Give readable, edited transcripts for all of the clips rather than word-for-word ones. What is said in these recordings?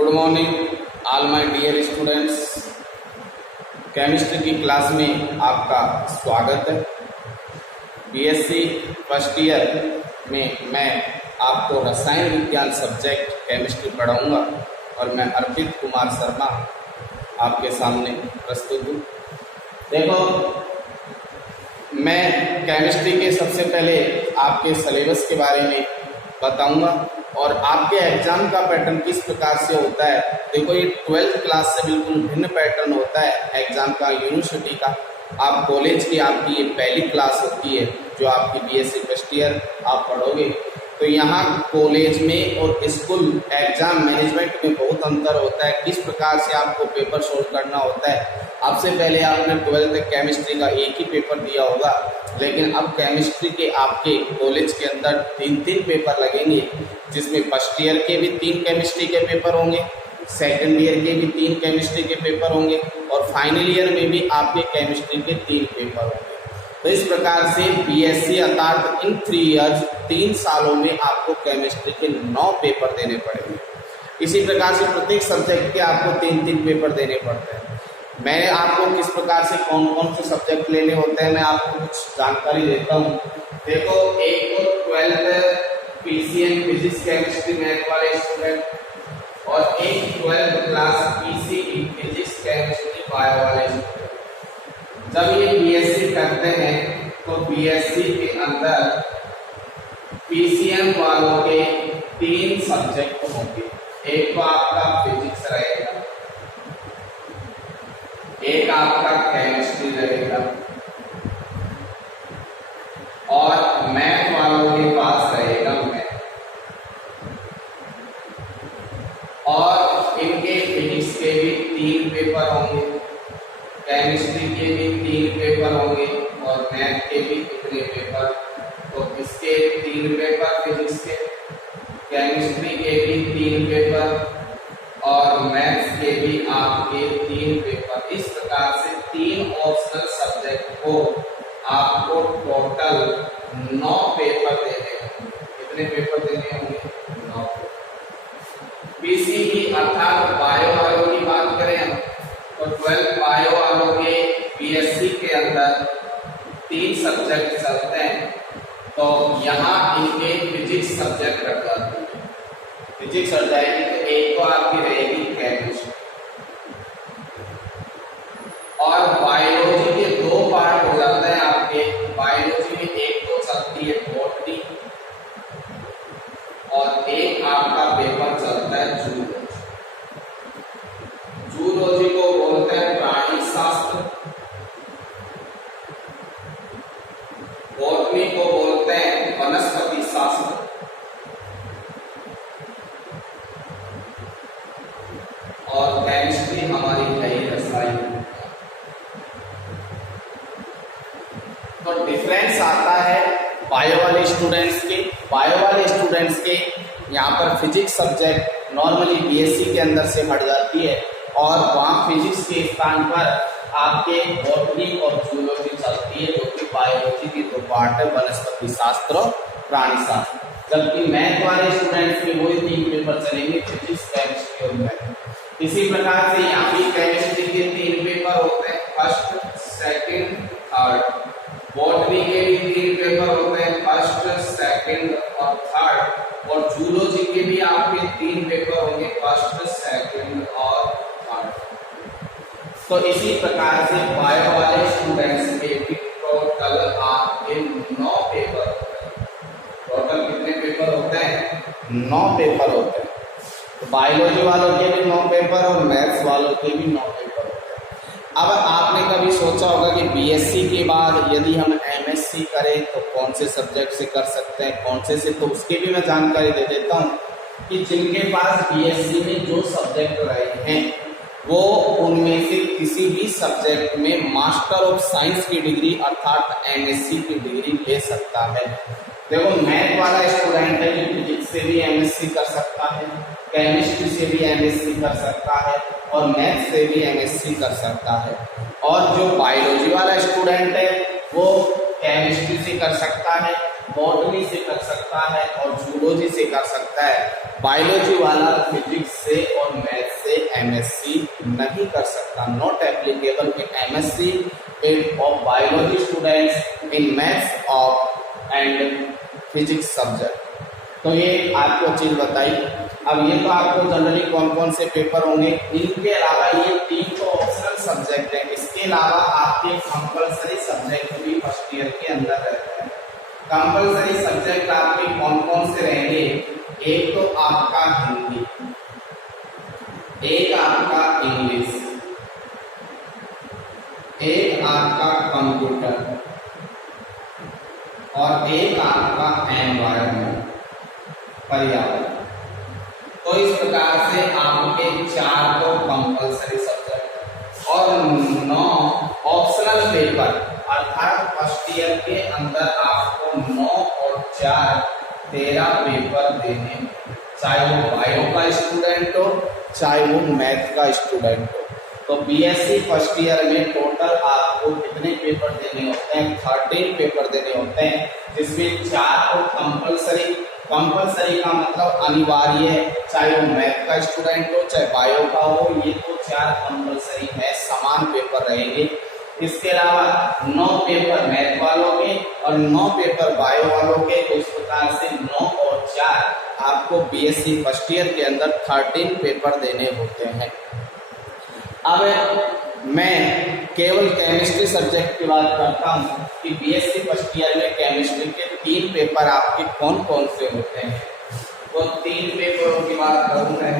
Good morning all my dear students. Chemistry की class में आपका स्वागत है। बीएससी फर्स्ट ईयर में मैं आपको रसायन विज्ञान सब्जेक्ट केमिस्ट्री पढ़ाऊंगा और मैं अर्पित कुमार शर्मा आपके सामने प्रस्तुत हूँ। देखो, मैं केमिस्ट्री के सबसे पहले आपके सिलेबस के बारे में बताऊंगा और आपके एग्जाम का पैटर्न किस प्रकार से होता है। देखो, ये 12th क्लास से बिल्कुल भिन्न पैटर्न होता है एग्जाम का, यूनिवर्सिटी का। आप कॉलेज की आपकी ये पहली क्लास होती है जो आपकी बीएससी फर्स्ट ईयर आप पढ़ोगे। तो यहाँ कॉलेज में और स्कूल एग्जाम मैनेजमेंट में बहुत अंतर होता है, किस प्रकार से आपको पेपर सोल्व करना होता है। आपसे पहले आपने 12th केमिस्ट्री का एक ही पेपर दिया होगा, लेकिन अब केमिस्ट्री के आपके कॉलेज के अंदर 3 पेपर लगेंगे, जिसमें फर्स्ट ईयर के भी 3 केमिस्ट्री के पेपर होंगे, सेकेंड ईयर के भी 3 केमिस्ट्री के पेपर होंगे और फाइनल ईयर में भी आपके केमिस्ट्री के 3 पेपर होंगे। तो इस प्रकार से बीएससी अर्थात इन 3 इयर्स 3 सालों में आपको केमिस्ट्री के 9 पेपर देने पड़ेंगे। इसी प्रकार से प्रत्येक सब्जेक्ट के आपको 3 पेपर देने पड़ते हैं। मैं आपको किस प्रकार से कौन कौन से सब्जेक्ट लेने होते हैं मैं आपको कुछ जानकारी देता हूँ। देखो, एक तो 12th PCM physics chemistry math वाले स्टूडेंट और एक 12th class PCB physics chemistry bio वाले स्टूडेंट। जब ये बीएससी करते हैं तो बीएससी के अंदर पीसीएम वालों के 3 सब्जेक्ट होंगे। एक तो आपका फिजिक्स रहेगा, एक आपका केमिस्ट्री रहेगा और मैथ वालों के पास रहेगा मैथ। और इनके फिजिक्स के भी 3 पेपर होंगे, केमिस्ट्री के भी 3 पेपर होंगे और मैथ के भी कितने पेपर। तो इसके 3 पेपर फिजिक्स के, केमिस्ट्री के भी 3 पेपर और मैथ्स के भी आपके 3 पेपर। इस प्रकार से 3 ऑप्शनल सब्जेक्ट को आपको टोटल 9 पेपर देने होंगे। कितने पेपर देने होंगे? 9 पेपर। पीसीबी अर्थात बायो वालों की बात करें हम तो 12 बायो वालों के बीएससी के अंदर 3 सब्जेक्ट चलते हैं। तो यहाँ इनके फिजिक्स सब्जेक्ट रख जाते हैं। फिजिक्स हट जाएगी तो एक तो आपकी रहेगी केमिस्ट्री और बायोलॉजी के 2 पार्ट हो जाते हैं आपके। बायोलॉजी में एक तो चलती है बॉटनी और एक आपका पेपर चलता है जूलॉजी। जूलॉजी को बोलते हैं प्राणी शास्त्र, बॉटनी को बोलते हैं वनस्पति शास्त्र और केमिस्ट्री हमारी है रसायन। तो डिफरेंस आता है बायो वाले स्टूडेंट्स के यहाँ पर फिजिक्स सब्जेक्ट नॉर्मली बीएससी के अंदर से हट जाती है और वहाँ फिजिक्स के स्थान पर आपके बॉटनी और जूलॉजी चलती है, जो कि बायोलॉजी के 2 पार्ट है, वनस्पति शास्त्र और प्राणी शास्त्र। जबकि मैथ वाले स्टूडेंट्स के वही 3 पेपर चलेंगे, फिजिक्स, केमिस्ट्री और मैथ। इसी प्रकार से यहाँ भी केमिस्ट्री के 3 पेपर होते हैं, फर्स्ट, सेकंड, थर्ड। बॉटनी के भी 3 पेपर होते हैं, फर्स्ट, सेकंड और थर्ड। और जूलॉजी के भी आपके 3 पेपर होंगे, फर्स्ट, सेकंड और थर्ड। तो इसी प्रकार से बायो वाले स्टूडेंट्स के भी टोटल आपके 9 पेपर होते हैं। टोटल कितने पेपर होते हैं? 9 पेपर होते हैं। तो बायोलॉजी वालों के भी 9 पेपर और मैथ्स वालों के भी 9 पेपर होते हैं। अब आपने कभी सोचा होगा कि बीएससी के बाद यदि हम एमएससी करें तो कौन से सब्जेक्ट से कर सकते हैं, कौन से तो उसकी भी मैं जानकारी दे देता हूँ कि जिनके पास बीएससी में जो सब्जेक्ट रहे हैं वो उनमें से किसी भी सब्जेक्ट में मास्टर ऑफ साइंस की डिग्री अर्थात एमएससी की डिग्री ले सकता है। देखो, मैथ वाला स्टूडेंट है कि फिजिक्स से भी एमएससी कर सकता है, केमिस्ट्री से भी एमएससी कर सकता है और मैथ से भी एमएससी कर सकता है। और जो बायोलॉजी वाला स्टूडेंट है वो केमिस्ट्री से कर सकता है, बॉटनी से कर सकता है और जूलॉजी से कर सकता है। बायोलॉजी वाला फिजिक्स से और मैथ से एमएससी नहीं कर सकता। Not applicable in MSc of biology students in maths of and physics subject। तो ये आपको चीज बताई। अब ये तो आपको जनरली कौन कौन से पेपर होंगे, इनके अलावा ये 3 तो ऑप्शनल सब्जेक्ट है, इसके अलावा आपके कंपलसरी सब्जेक्ट भी फर्स्ट ईयर के अंदर रहते हैं। कंपलसरी सब्जेक्ट आपके कौन कौन से रहेंगे, एक तो आपका हिंदी, एक आपका इंग्लिश, एक आपका कंप्यूटर और एक आपका एनवायरनमेंट, पर्यावरण। तो इस प्रकार से आपके 4 तो कंपलसरी सब्जेक्ट और 9 ऑप्शनल पेपर, अर्थात फर्स्ट ईयर के अंदर आपको 9 और 4 13 पेपर देने, चाहे वो बायो का स्टूडेंट हो चाहे वो मैथ का स्टूडेंट हो। तो बीएससी फर्स्ट ईयर में टोटल आपको कितने पेपर देने होते हैं, 13 पेपर देने होते हैं, जिसमें 4 तो कंपलसरी। कंपलसरी का मतलब अनिवार्य है, चाहे वो मैथ का स्टूडेंट हो चाहे बायो का हो, ये तो 4 कंपलसरी है, समान पेपर रहेंगे। इसके अलावा 9 पेपर मैथ वालों के और 9 पेपर बायो वालों के। तो इस प्रकार से 9 और 4 आपको बीएससी फर्स्ट ईयर के अंदर 13 पेपर देने होते हैं। अब मैं केवल केमिस्ट्री सब्जेक्ट की बात करता हूँ कि बीएससी फर्स्ट ईयर में केमिस्ट्री के 3 पेपर आपके कौन कौन से होते हैं। वो 3 पेपरों की बात करूँ मैं।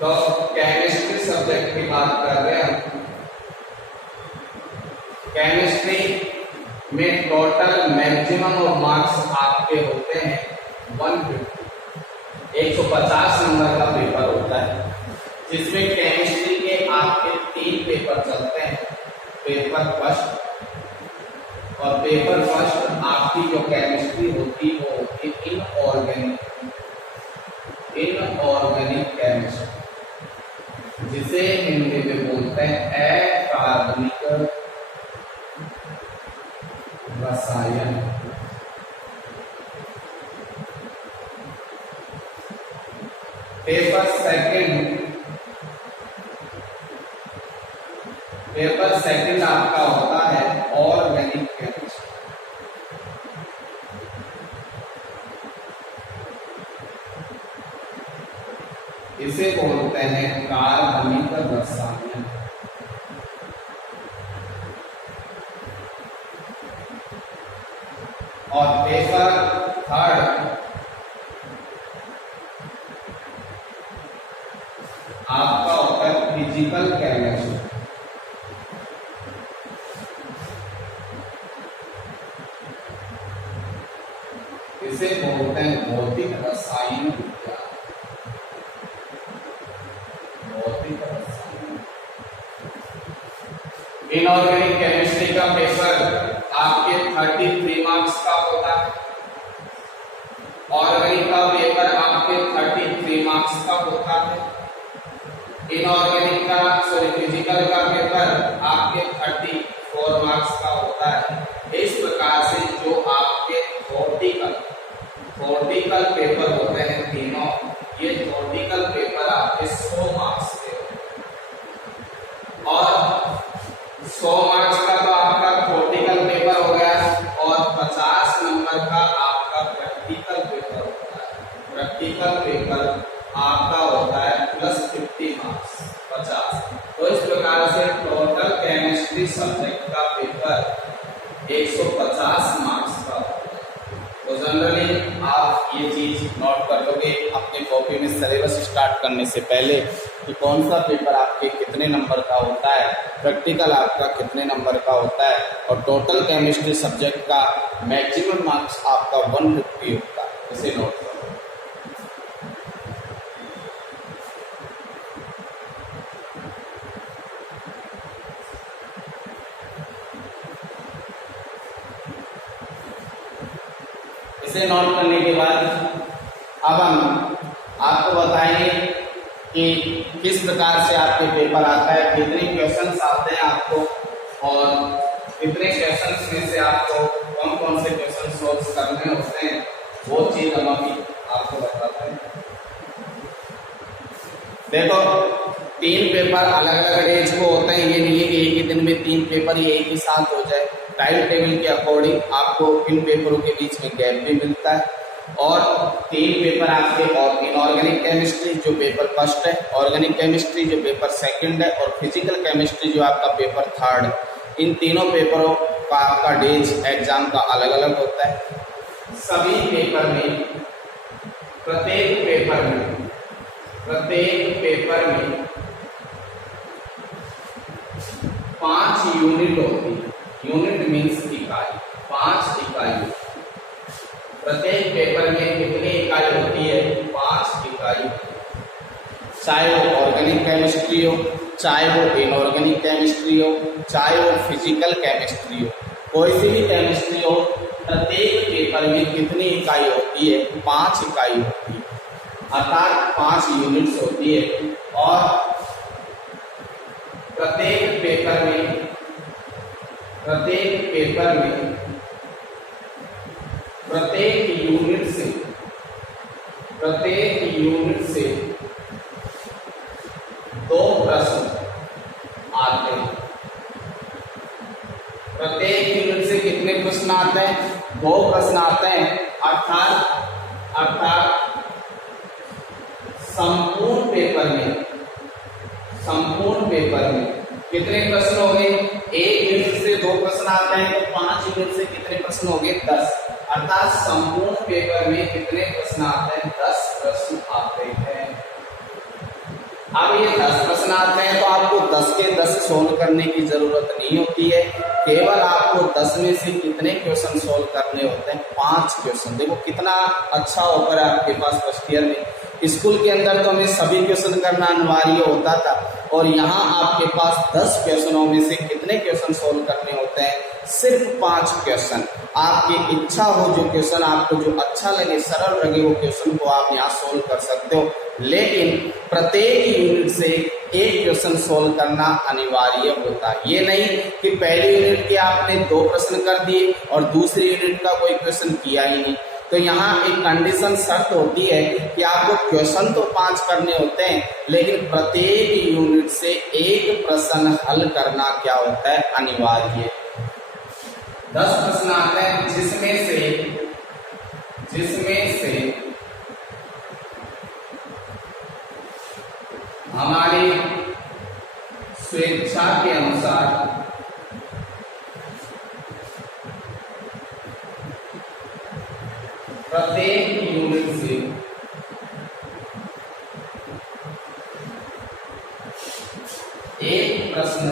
तो केमिस्ट्री सब्जेक्ट की बात कर रहे हैं। केमिस्ट्री में टोटल मैक्सिमम ऑफ मार्क्स आपके होते हैं 150 नंबर का पेपर होता है, जिसमें केमिस्ट्री के आपके 3 पेपर चलते हैं। पेपर फर्स्ट, और पेपर फर्स्ट आपकी जो केमिस्ट्री होती है वो होती है इनऑर्गेनिक केमिस्ट्री, जिसे हिंदी में बोलते हैं अकार्बनिक रसायन। पेपर सेकंड आपका होता है ऑर्गेनिक केमिस्ट्री। इसे बोलते हैं कार्बनिक रसायन। और पेपर थर्ड आपका होता है फिजिकल केमिस्ट्री। इसे बोलते हैं भौतिक रसायन विज्ञान। भौतिक रसायन। इनऑर्गेनिक केमिस्ट्री का पेपर आपके 33 मार्क्स का होता है। ऑर्गेनिक का पेपर आपके 33 मार्क्स का होता है। इनऑर्गेनिक का फिजिकल का पेपर आपके 34 मार्क्स का होता है। इस प्रकार से जो आपके थॉर्टिकल पेपर होते हैं तीनों, ये थॉर्टिकल पेपर आपके 100 मार्क्स के और 100 मार्क्स का तो आपका थॉर्टिकल पेपर हो गया और 50 नंबर का आपका प्रैक्टिकल पेपर होता है। प्रैक्टिकल पेपर आपका होता है +50 मार्क्स 50। तो इस प्रकार से टोटल केमिस्ट्री सब्जेक्ट का पेपर 150 मार्क्स का होता है। तो जनरली आप ये चीज नोट कर लोगे अपने कॉपी में सिलेबस स्टार्ट करने से पहले कि कौन सा पेपर आपके कितने नंबर का होता है, प्रैक्टिकल आपका कितने नंबर का होता है और टोटल केमिस्ट्री सब्जेक्ट का मैक्सिमम मार्क्स आपका 150 होता है। इसे नोट करो। इसे नोट करने के बाद अब हम आपको बताएंगे कि किस प्रकार से आपके पेपर आता है, कितने क्वेश्चंस आते हैं आपको और कितने क्वेश्चंस में से आपको कौन कौन से क्वेश्चन सॉल्व करने होते हैं, वो चीज हम अभी आपको बताते हैं। देखो, 3 पेपर अलग अलग डेज को होते हैं, ये नहीं है कि एक ही दिन में 3 पेपर ये एक ही साथ हो जाए। टाइम टेबल के अकॉर्डिंग आपको इन पेपरों के बीच में गैप भी मिलता है। और 3 पेपर आपके और इनऑर्गेनिक केमिस्ट्री जो पेपर फर्स्ट है, ऑर्गेनिक केमिस्ट्री जो पेपर सेकंड है और फिजिकल केमिस्ट्री जो आपका पेपर थर्ड है। इन तीनों पेपरों का आपका डेज एग्जाम का अलग अलग होता है। सभी पेपर में प्रत्येक पेपर में 5 यूनिट होती है। यूनिट मीन्स इकाई, 5 इकाई। प्रत्येक पेपर में कितनी इकाई होती है? 5 इकाई। चाहे वो ऑर्गेनिक केमिस्ट्री हो, चाहे वो इनऑर्गेनिक केमिस्ट्री हो, चाहे वो फिजिकल केमिस्ट्री हो, कोई सी भी केमिस्ट्री हो, प्रत्येक पेपर में कितनी इकाई होती है? 5 इकाई होती है, अर्थात 5 यूनिट्स होती है। और प्रत्येक पेपर में प्रत्येक यूनिट से 2 प्रश्न आते हैं। प्रत्येक यूनिट से कितने प्रश्न आते हैं? 2 प्रश्न आते हैं। अर्थात संपूर्ण पेपर में कितने प्रश्न हो गए? 1 यूनिट से 2 प्रश्न आते हैं तो 5 यूनिट से कितने प्रश्न हो गए? 10। अर्थात संपूर्ण पेपर में कितने प्रश्न आते हैं? 10 प्रश्न आते हैं। अब ये 10 प्रश्न आते हैं तो आपको 10 के 10 सोल्व करने की जरूरत नहीं होती है। केवल आपको 10 में से कितने क्वेश्चन सोल्व करने होते हैं? 5 क्वेश्चन। देखो कितना अच्छा ऑफर है आपके पास फर्स्ट ईयर में। स्कूल के अंदर तो हमें सभी क्वेश्चन करना अनिवार्य होता था और यहाँ आपके पास 10 क्वेश्चनों में से कितने क्वेश्चन सोल्व करने होते हैं? सिर्फ 5 क्वेश्चन। आपकी इच्छा हो जो क्वेश्चन आपको जो अच्छा लगे, सरल लगे, वो क्वेश्चन को आप यहाँ सोल्व कर सकते हो। लेकिन प्रत्येक यूनिट से 1 क्वेश्चन सोल्व करना अनिवार्य होता है। ये नहीं कि पहली यूनिट के आपने 2 प्रश्न कर दिए और दूसरी यूनिट का कोई क्वेश्चन किया ही नहीं। तो यहाँ एक कंडीशन शर्त होती है कि आपको क्वेश्चन तो 5 करने होते हैं, लेकिन प्रत्येक यूनिट से 1 प्रश्न हल करना क्या होता है? अनिवार्य। 10 प्रश्न आते हैं जिसमें से हमारी स्वेच्छा के अनुसार प्रत्येक यूनिट से 1 प्रश्न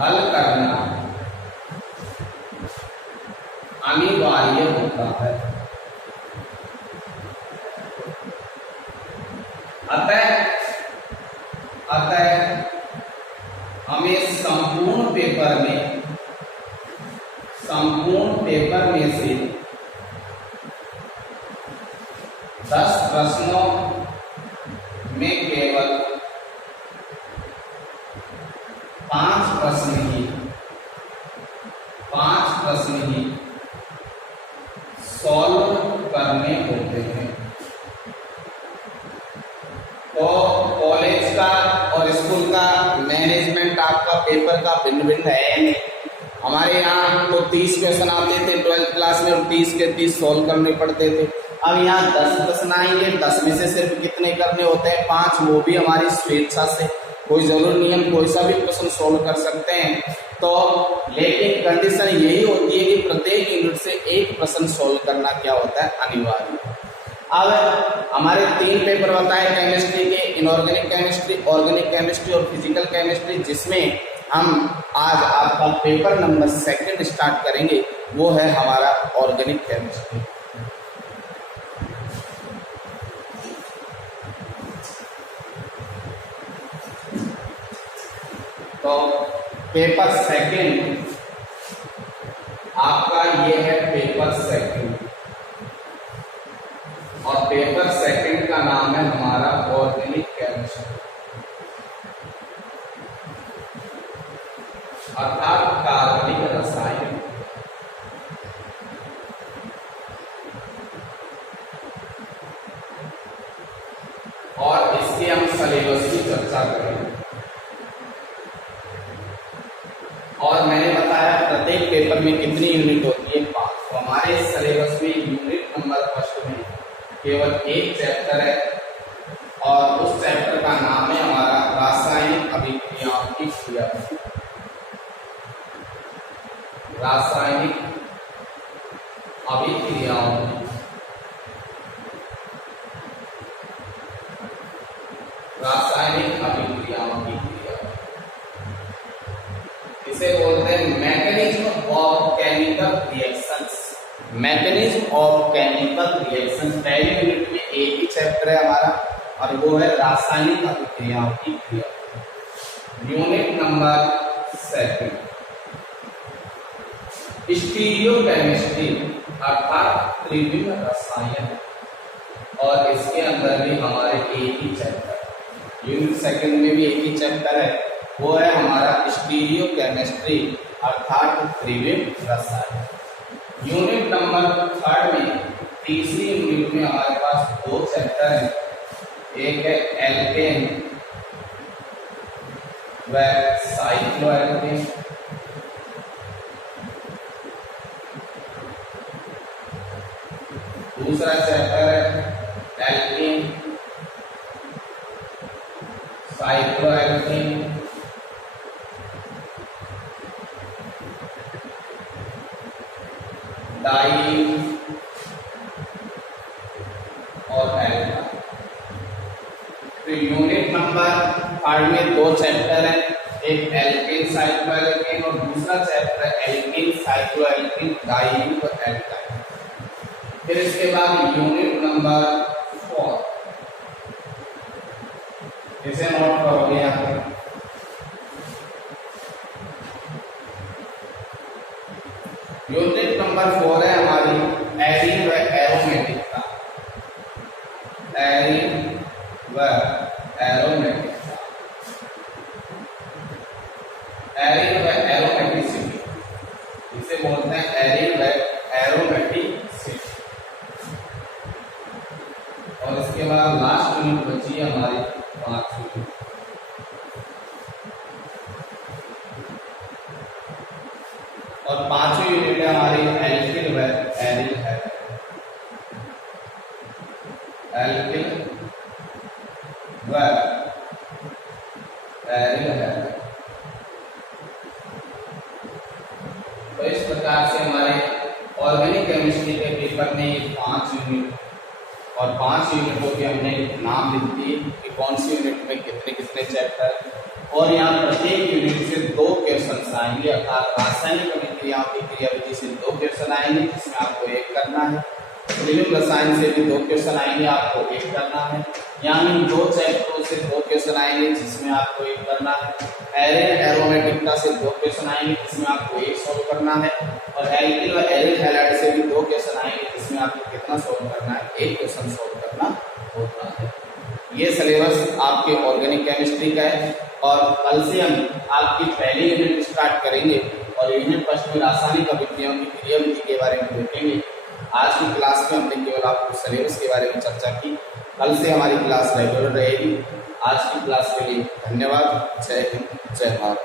हल करना अनिवार्य होता है। अतः हमें संपूर्ण पेपर में से 10 प्रश्नों में केवल 5 प्रश्न ही सॉल्व करने होते हैं। तो कॉलेज का और स्कूल का मैनेजमेंट आपका पेपर का भिन्न भिन्न है। हमारे यहाँ तो 30 क्वेश्चन आते थे 12th क्लास में और 30 के 30 सॉल्व करने पड़ते थे। अब यहाँ 10 प्रश्न आएंगे, 10 में से सिर्फ कितने करने होते हैं? 5, वो भी हमारी स्वेच्छा से। कोई जरूरी नहीं, हम कोई सा भी क्वेश्चन सॉल्व कर सकते हैं। तो लेकिन कंडीशन यही होती है कि प्रत्येक यूनिट से 1 प्रश्न सॉल्व करना क्या होता है? अनिवार्य। अब हमारे 3 पेपर बताए केमिस्ट्री के, इनऑर्गेनिक केमिस्ट्री, ऑर्गेनिक केमिस्ट्री और फिजिकल केमिस्ट्री, जिसमें हम आज आपका पेपर नंबर 2 स्टार्ट करेंगे। वो है हमारा ऑर्गेनिक केमिस्ट्री। तो पेपर 2 आपका ये है पेपर 2। और इसके हम सिलेबस की चर्चा करेंगे। और मैंने बताया प्रत्येक पेपर में कितनी यूनिट होती है, 5। तो हमारे सिलेबस में यूनिट नंबर फर्स्ट में केवल एक चैप्टर है और उस चैप्टर का नाम है हमारा रासायनिक अभिक्रियाओं की क्रियाविधि। रासायनिक अभिक्रियाओं की क्रियाविधि, इसे बोलते हैं mechanism of chemical reactions. Mechanism of chemical reactions पहले यूनिट में एक ही चैप्टर है हमारा और वो है रासायनिक अभिक्रियाओं की क्रियाविधि। यूनिट नंबर 7 स्टीरियोकेमिस्ट्री अर्थात त्रिविम रसायन, और इसके अंदर भी हमारे एक ही चैप्टर, यूनिट सेकंड में भी एक ही चैप्टर है, वो है हमारा स्टीरियोकेमिस्ट्री अर्थात त्रिविम रसायन। यूनिट नंबर 3 में तीसरी यूनिट में हमारे पास 2 चैप्टर हैं, एक है एल्केन व साइक्लोएल्केन, दूसरा चैप्टर है एल्केन, साइक्लोएल्केन, डाइईन और एल्काइन। तो यूनिट नंबर 3 में 2 चैप्टर हैं, एक एल्केन साइक्लोएल्केन और दूसरा चैप्टर एल्केन साइक्लोएल्केन डाइईन और एल्काइन। फिर इसके बाद यूनिट नंबर 4, इसे नोट करोगे यहाँ पे। यूनिट नंबर 4 है हमारी एरिन व एरोमेटिक का, एरिन व एरोमेटिक, एरिन व एरोमेटिसिटी, इसे बोलते हैं एरिन व एरोमेटिसिटी। और इसके बाद लास्ट यूनिट बची है हमारी 5वीं यूनिट, और 5वीं यूनिट है हमारी एल्किल व एरिल हैलाइड, एल्किल व एरिल हैलाइड। तो इस प्रकार से हमारे ऑर्गेनिक केमिस्ट्री के पेपर में 5 यूनिट और 5 यूनिटों के हमने नाम लिख दिए कि कौन सी यूनिट में कितने कितने चैप्टर, और यहाँ प्रत्येक यूनिट से 2 क्वेश्चन आएंगे, अर्थात रासायनिक अभिक्रियाओं की क्रियाविधि से 2 क्वेश्चन आएंगे जिसमें आपको 1 करना है, त्रिविम रसायन से भी 2 क्वेश्चन आएंगे, आपको 1 करना है, यानी 2 चैप्टरों से 2 क्वेश्चन आएंगे जिसमें आपको 1 करना है, एरिन एरोमेटिक से 2 क्वेश्चन आएंगे जिसमें आपको 1 सॉल्व करना है, और एल्किल व एरिल हैलाइड से भी 2 क्वेश्चन आएंगे जिसमें आपको कितना सॉल्व करना है, 1 क्वेश्चन सॉल्व करना होता है। ये सिलेबस आपके ऑर्गेनिक केमिस्ट्री का है और कल से हम आपकी पहली यूनिट स्टार्ट करेंगे और यूनिट फर्स्ट में रासायनिक अभिक्रियाओं की क्रियाविधि के बारे में देखेंगे। आज की क्लास में हमने केवल आपको सिलेबस के बारे में चर्चा की, कल से हमारी क्लास रेगुलर रहेगी। आज की क्लास के लिए धन्यवाद। जय हिंद, जय भारत।